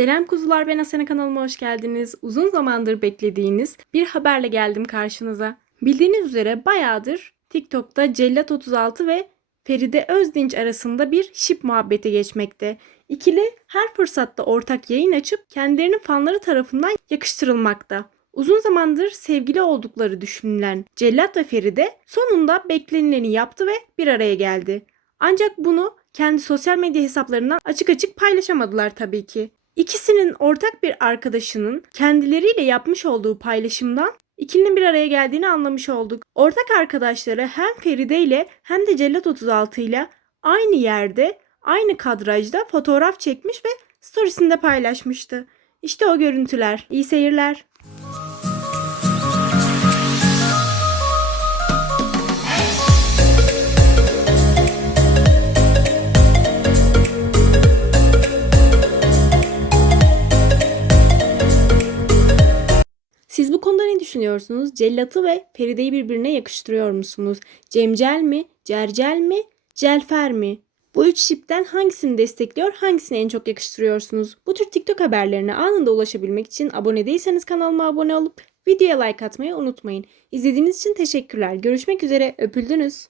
Selam kuzular ben Asena kanalıma hoş geldiniz. Uzun zamandır beklediğiniz bir haberle geldim karşınıza. Bildiğiniz üzere bayağıdır TikTok'ta Cellat 36 ve Feride Özdinç arasında bir şip muhabbeti geçmekte. İkili her fırsatta ortak yayın açıp kendilerinin fanları tarafından yakıştırılmakta. Uzun zamandır sevgili oldukları düşünülen Cellat ve Feride sonunda beklenileni yaptı ve bir araya geldi. Ancak bunu kendi sosyal medya hesaplarından açık açık paylaşamadılar tabii ki. İkisinin ortak bir arkadaşının kendileriyle yapmış olduğu paylaşımdan ikilinin bir araya geldiğini anlamış olduk. Ortak arkadaşları hem Feride ile hem de Cellat 36 ile aynı yerde, aynı kadrajda fotoğraf çekmiş ve storiesinde paylaşmıştı. İşte o görüntüler. İyi seyirler. Siz bu konuda ne düşünüyorsunuz? Cellat'ı ve Feride'yi birbirine yakıştırıyor musunuz? Cemcel mi? Cercel mi? Celfer mi? Bu üç şipten hangisini destekliyor, hangisini en çok yakıştırıyorsunuz? Bu tür TikTok haberlerine anında ulaşabilmek için abone değilseniz kanalıma abone olup videoya like atmayı unutmayın. İzlediğiniz için teşekkürler. Görüşmek üzere. Öpüldünüz.